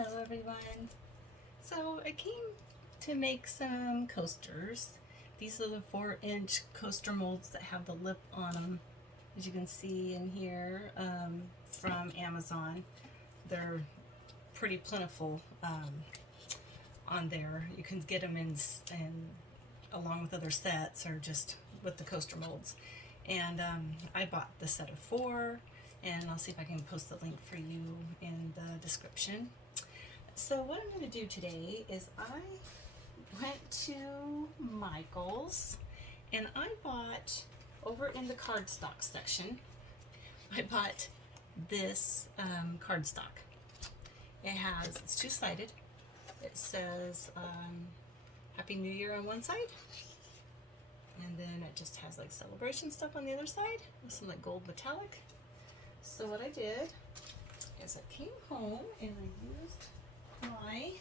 Hello everyone. So I came to make some coasters. These are the 4-inch coaster molds that have the lip on them, as you can see in here, from Amazon. They're pretty plentiful on there. You can get them in along with other sets or just with the coaster molds. And I bought the set of 4, and I'll see if I can post the link for you in the description. So what I'm going to do today is I went to Michael's and I bought, over in the cardstock section, I bought this cardstock. It's two-sided. It says Happy New Year on one side, and then it just has like celebration stuff on the other side with some like gold metallic. So what I did is I came home and I used my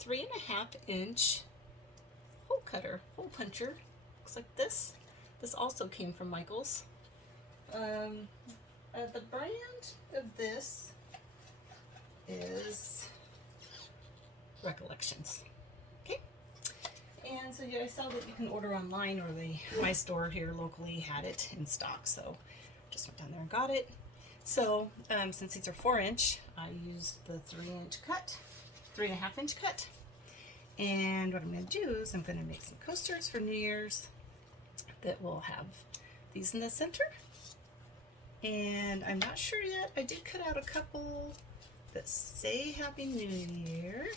3.5-inch hole puncher. Looks like this. This also came from Michael's. The brand of this is Recollections. Okay. And so I saw that you can order online, or my store here locally had it in stock, so just went down there and got it. So since these are 4-inch, I used the 3.5-inch cut. And what I'm going to do is I'm going to make some coasters for New Year's that will have these in the center. And I'm not sure yet. I did cut out a couple that say Happy New Year.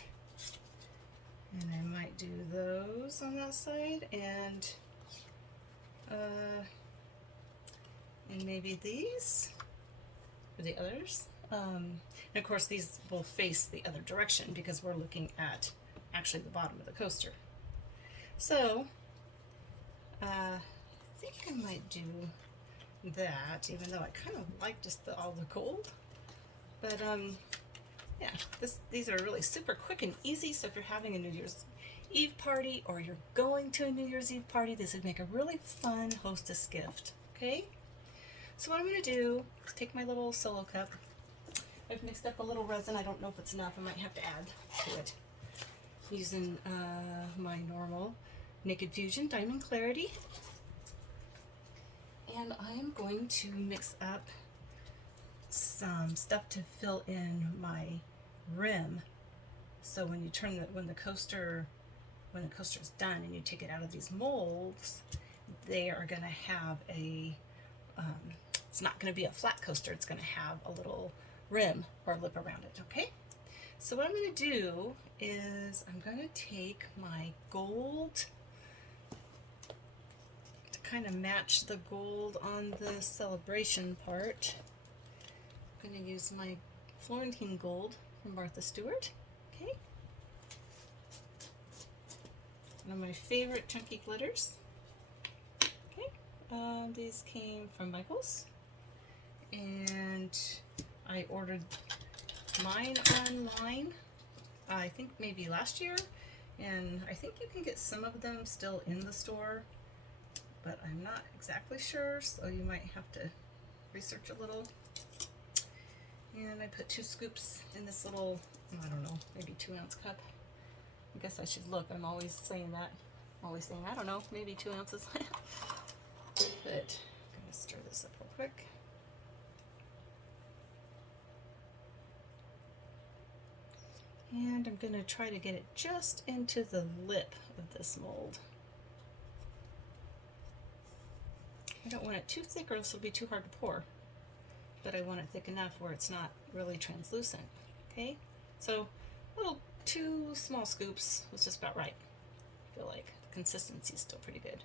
And I might do those on that side, and maybe these for the others. And of course these will face the other direction because we're looking at actually the bottom of the coaster. So I think I might do that, even though I kind of like just all the gold. But yeah, these are really super quick and easy, so if you're having a New Year's Eve party or you're going to a New Year's Eve party, this would make a really fun hostess gift, okay? So what I'm going to do is take my little solo cup. I've mixed up a little resin. I don't know if it's enough. I might have to add to it. Using my normal Naked Fusion Diamond Clarity. And I am going to mix up some stuff to fill in my rim, so when you turn when the coaster is done and you take it out of these molds, they are going to have a it's not going to be a flat coaster, it's going to have a little rim or lip around it. Okay, so what I'm going to do is I'm going to take my gold to kind of match the gold on the celebration part. I'm going to use my Florentine Gold from Martha Stewart. Okay. One of my favorite chunky glitters. Okay. These came from Michael's, and I ordered mine online, I think maybe last year, and I think you can get some of them still in the store, but I'm not exactly sure, so you might have to research a little. And I put 2 scoops in this little, I don't know, maybe 2-ounce cup. I guess I should look. I'm always saying that. I'm always saying, I don't know, maybe 2 ounces. But I'm going to stir this up real quick. And I'm going to try to get it just into the lip of this mold. I don't want it too thick or else it'll be too hard to pour. But I want it thick enough where it's not really translucent. Okay, so 2 small scoops was just about right. I feel like the consistency is still pretty good.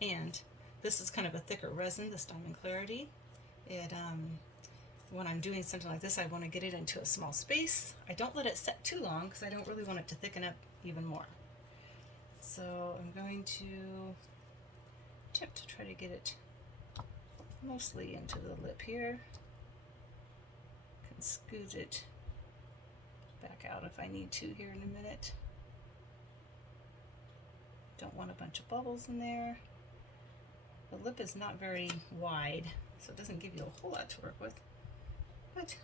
And this is kind of a thicker resin, this Diamond Clarity. When I'm doing something like this, I want to get it into a small space. I don't let it set too long because I don't really want it to thicken up even more. So I'm going to attempt to try to get it mostly into the lip here. Can scoot it back out if I need to here in a minute. Don't want a bunch of bubbles in there. The lip is not very wide, so it doesn't give you a whole lot to work with. But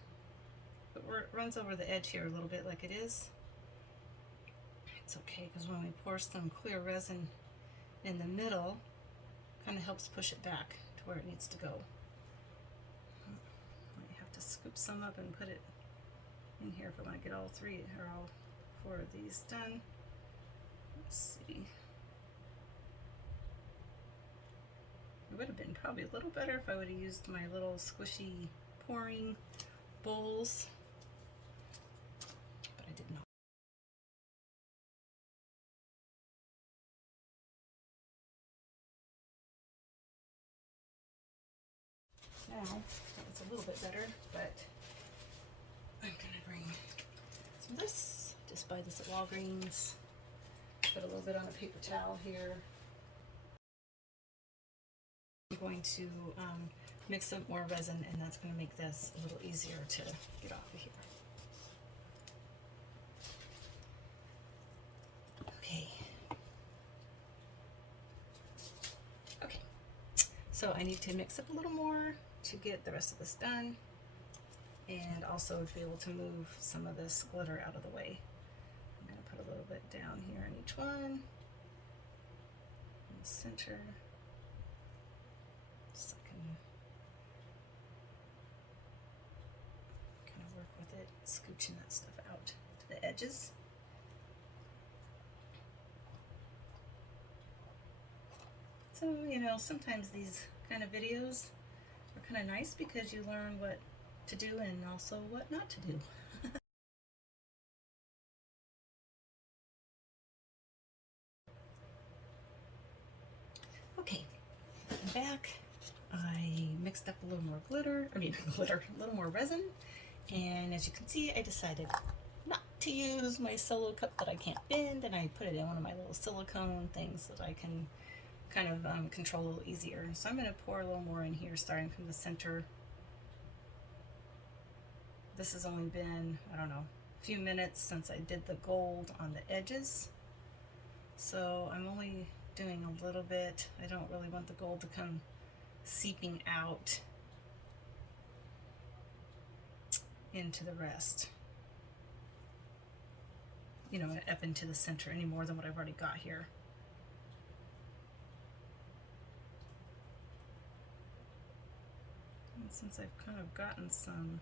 it runs over the edge here a little bit like it is, it's okay, because when we pour some clear resin in the middle, kind of helps push it back to where it needs to go. I have to scoop some up and put it in here if I want to get all three or all four of these done. Let's see. It would have been probably a little better if I would have used my little squishy pouring bowls, but I did not. Now, it's a little bit better, but I'm gonna bring some of this. Just buy this at Walgreens. Put a little bit on a paper towel here. I'm going to mix up more resin, and that's going to make this a little easier to get off of here. Okay, so I need to mix up a little more to get the rest of this done, and also to be able to move some of this glitter out of the way. I'm going to put a little bit down here in each one, in the center. Scooching that stuff out to the edges. So, you know, sometimes these kind of videos are kind of nice because you learn what to do and also what not to do. Okay, I'm back. I mixed up a little more glitter, a little more resin. And as you can see, I decided not to use my solo cup that I can't bend, and I put it in one of my little silicone things that I can kind of control a little easier. So I'm going to pour a little more in here, starting from the center. This has only been, I don't know, a few minutes since I did the gold on the edges. So I'm only doing a little bit. I don't really want the gold to come seeping out into the rest, you know, up into the center any more than what I've already got here. And since I've kind of gotten some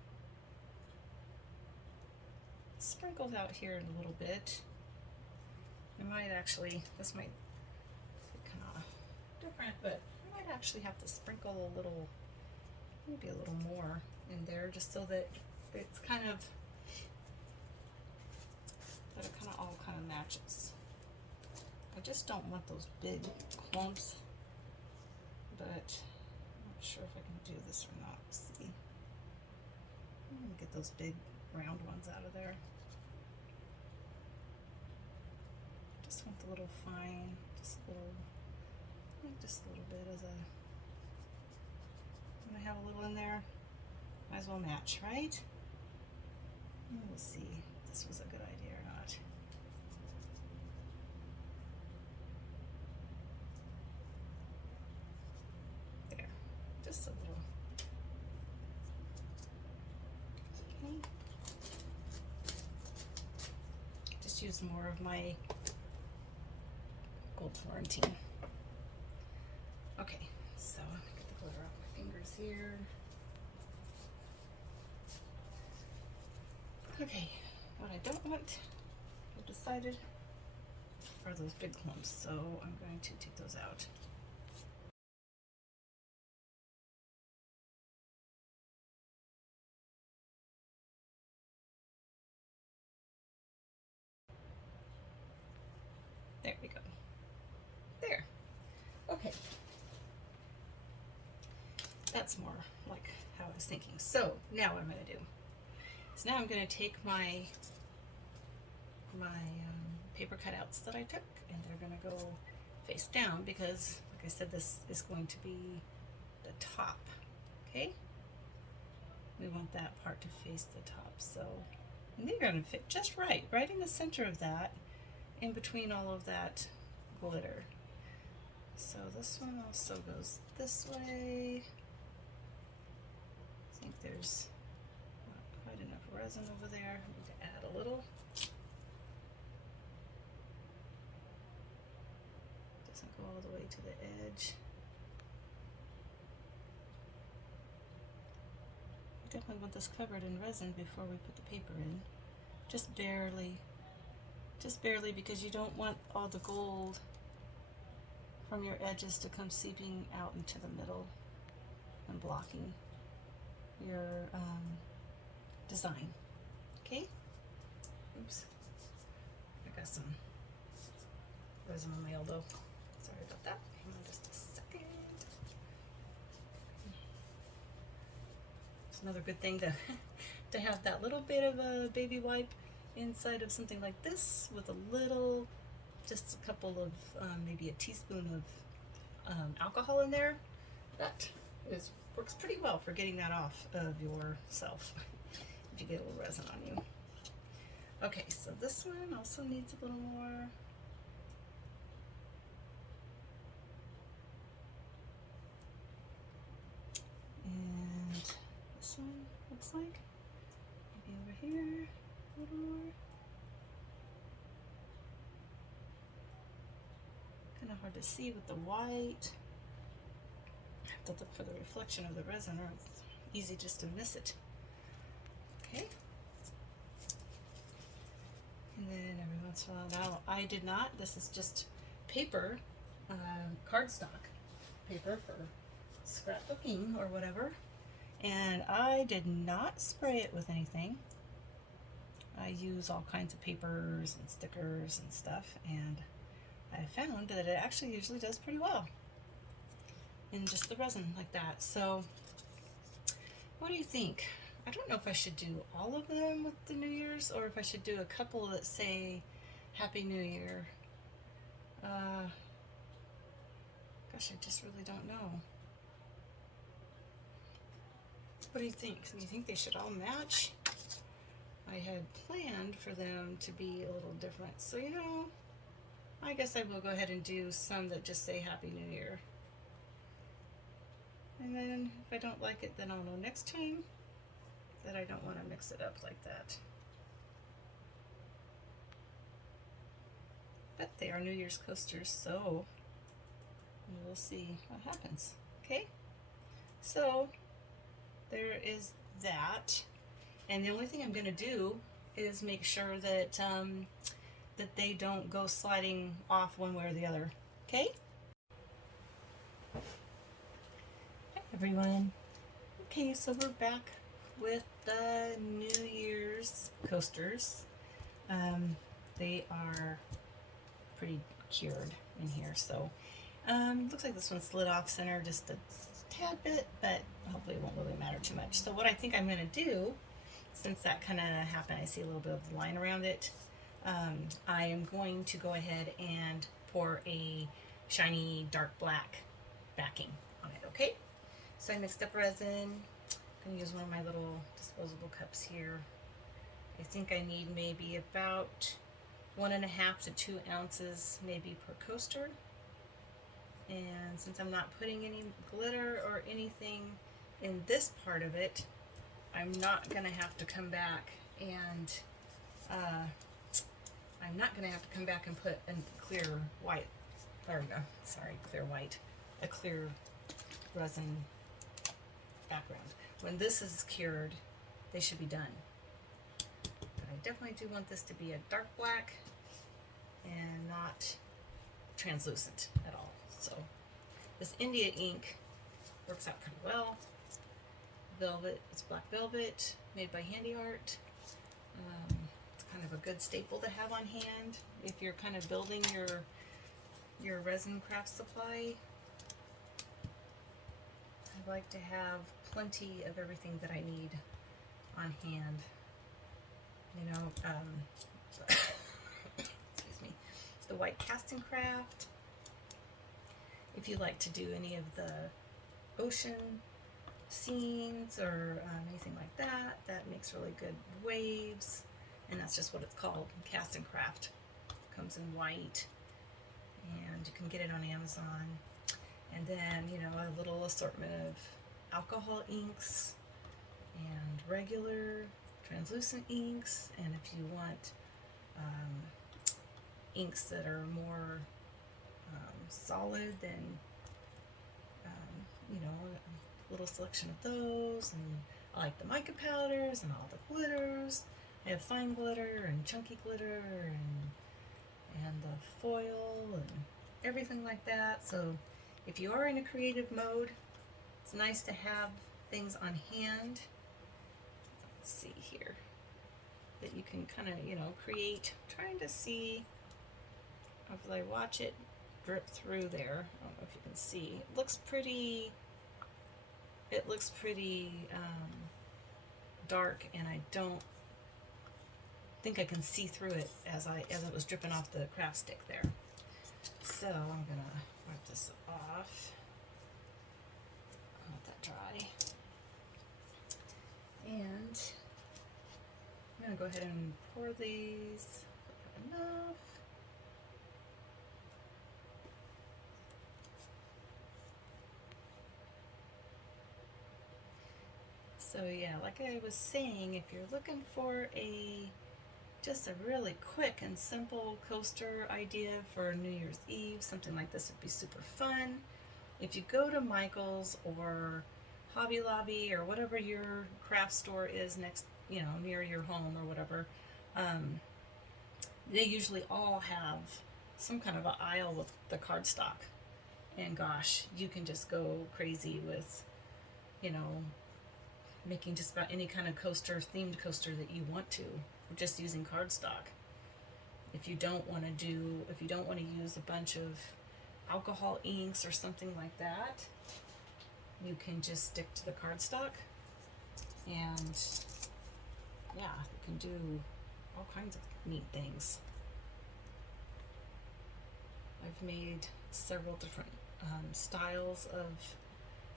sprinkled out here a little bit, I might actually, this might be kind of different, but I might actually have to sprinkle a little, maybe a little more in there, just so that it's kind of, that it kind of all kind of matches. I just don't want those big clumps, but I'm not sure if I can do this or not. Let's see. I'm gonna get those big round ones out of there. Just want the little fine, just a little, I think just a little bit as a, I'm gonna have a little in there. Might as well match, right? We'll see if this was a good idea or not. There, just a little. Okay. Just use more of my gold Florentine. Okay, so get the glitter off my fingers here. Okay, what I don't want, I've decided, are those big clumps, so I'm going to take those out. There we go. There. Okay. That's more like how I was thinking. So now what I'm going to do. So now I'm going to take my paper cutouts that I took, and they're going to go face down because, like I said, this is going to be the top. Okay? We want that part to face the top. So and they're going to fit just right in the center of that, in between all of that glitter. So this one also goes this way. I think there's not quite enough resin over there. I need to add a little. Doesn't go all the way to the edge. We definitely want this covered in resin before we put the paper in. Just barely, because you don't want all the gold from your edges to come seeping out into the middle and blocking your design. Okay? Oops. I got some resin on my elbow. Sorry about that. Hang on just a second. It's another good thing to to have that little bit of a baby wipe inside of something like this with a little, just a couple of maybe a teaspoon of alcohol in there. That works pretty well for getting that off of yourself if you get a little resin on you. Okay, so this one also needs a little more. And this one looks like maybe over here a little more. Kind of hard to see with the white. I have to look for the reflection of the resin or it's easy just to miss it. Okay. And then every once in a while, now I did not, this is just paper, cardstock paper for scrapbooking or whatever. And I did not spray it with anything. I use all kinds of papers and stickers and stuff, and I found that it actually usually does pretty well in just the resin like that. So what do you think? I don't know if I should do all of them with the New Year's or if I should do a couple that say Happy New Year. Gosh, I just really don't know. What do you think? Do you think they should all match? I had planned for them to be a little different. So, you know, I guess I will go ahead and do some that just say Happy New Year. And then if I don't like it, then I'll know next time that I don't want to mix it up like that. But they are New Year's coasters, so we will see what happens. Okay? So there is that. And the only thing I'm going to do is make sure that that they don't go sliding off one way or the other. Okay? Hi everyone. Okay, so we're back with the New Year's coasters. They are pretty cured in here, so looks like this one slid off center just a tad bit, but hopefully it won't really matter too much. So what I think I'm going to do, since that kind of happened, I see a little bit of the line around it, I am going to go ahead and pour a shiny dark black backing on it. Okay, so I mixed up resin. I'm going to use one of my little disposable cups here. I think I need maybe about 1.5 to 2 ounces maybe per coaster. And since I'm not putting any glitter or anything in this part of it, I'm not going to have to come back and put a clear white, or sorry, clear white, a clear resin background. When this is cured, they should be done. But I definitely do want this to be a dark black and not translucent at all. So this India ink works out pretty well. Velvet, it's black velvet made by Handy Art. It's kind of a good staple to have on hand if you're kind of building your resin craft supply. I like to have plenty of everything that I need on hand. You know, excuse me, the white casting craft. If you like to do any of the ocean scenes or anything like that, that makes really good waves, and that's just what it's called, cast and craft. It comes in white, and you can get it on Amazon. And then, you know, a little assortment of alcohol inks and regular translucent inks, and if you want inks that are more solid, then you know, a little selection of those. And I like the mica powders and all the glitters. I have fine glitter and chunky glitter and the foil and everything like that. So if you are in a creative mode, it's nice to have things on hand. Let's see here, that you can kind of, you know, create. I'm trying to see if I watch it drip through there. I don't know if you can see. It looks pretty. It looks pretty dark, and I don't think I can see through it as it was dripping off the craft stick there. So I'm gonna wipe this off. Let that dry. And I'm gonna go ahead and pour these. Enough. So yeah, like I was saying, if you're looking for just a really quick and simple coaster idea for New Year's Eve, something like this would be super fun. If you go to Michael's or Hobby Lobby or whatever your craft store is next, you know, near your home or whatever, they usually all have some kind of an aisle with the cardstock. And gosh, you can just go crazy with, you know, making just about any kind of coaster, themed coaster that you want to, just using cardstock. If you don't want to use a bunch of alcohol inks or something like that, you can just stick to the cardstock, and yeah, you can do all kinds of neat things. I've made several different styles of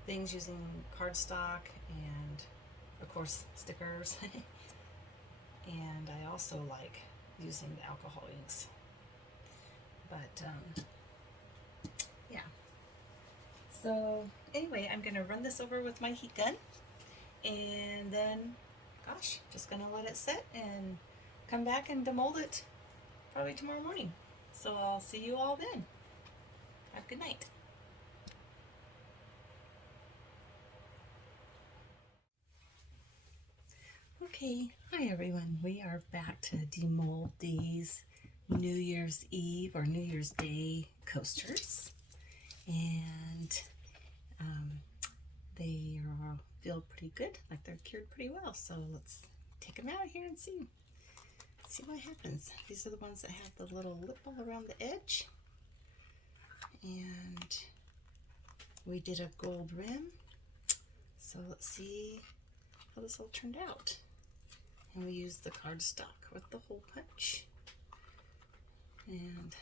things using cardstock and of course stickers. And I also like using the alcohol inks. But yeah. So anyway, I'm gonna run this over with my heat gun, and then gosh, just gonna let it set and come back and demold it probably tomorrow morning. So I'll see you all then. Have a good night. Okay, hi everyone. We are back to demold these New Year's Eve or New Year's Day coasters, and they feel pretty good, like they're cured pretty well. So let's take them out here and see what happens. These are the ones that have the little lip all around the edge, and we did a gold rim. So let's see how this all turned out. And we used the cardstock with the hole punch, and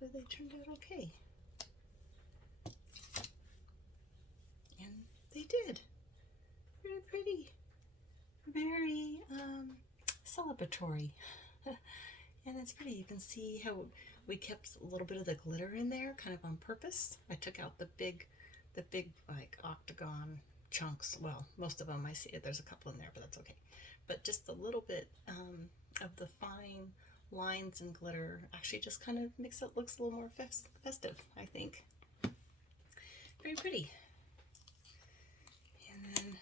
so they turned out okay. And they did. Very pretty. Very celebratory. And it's pretty. You can see how we kept a little bit of the glitter in there, kind of on purpose. I took out the big like octagon chunks. Well, most of them I see. There's a couple in there, but that's okay. But just a little bit of the fine lines and glitter actually just kind of makes it look a little more festive, I think. Very pretty. And then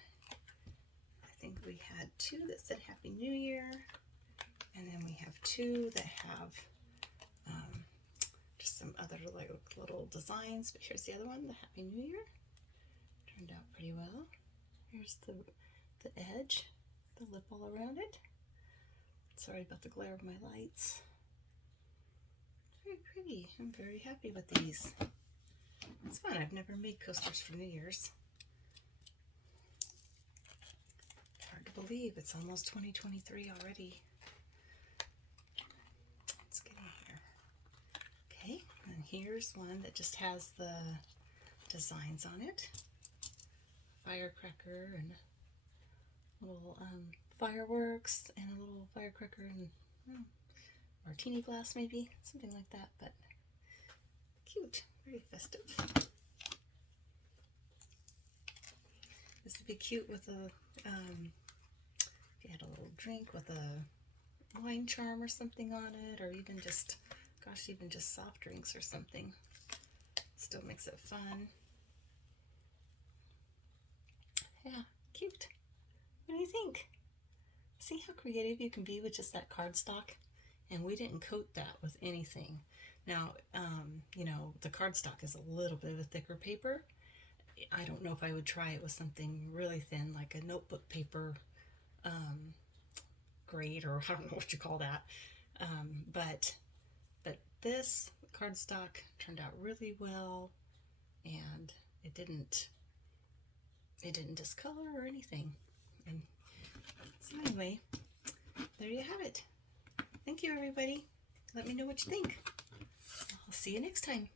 I think we had two that said Happy New Year, and then we have two that have just some other like little designs. But here's the other one, the Happy New Year. Turned out pretty well. Here's the edge, the lip all around it. Sorry about the glare of my lights. Very pretty. I'm very happy with these. It's fun. I've never made coasters for New Year's. Hard to believe it's almost 2023 already. Let's get in here. Okay, and here's one that just has the designs on it. Firecracker and little fireworks and a little firecracker and martini glass, maybe something like that, but cute, very festive. This would be cute with a if you had a drink with a wine charm or something on it, or even just, gosh, even just soft drinks or something. Still makes it fun. Yeah, cute. What do you think? See how creative you can be with just that cardstock? And we didn't coat that with anything. Now, you know, the cardstock is a little bit of a thicker paper. I don't know if I would try it with something really thin, like a notebook paper grade, or I don't know what you call that. But this cardstock turned out really well, and it didn't discolor or anything. And so anyway, there you have it. Thank you, everybody. Let me know what you think. I'll see you next time.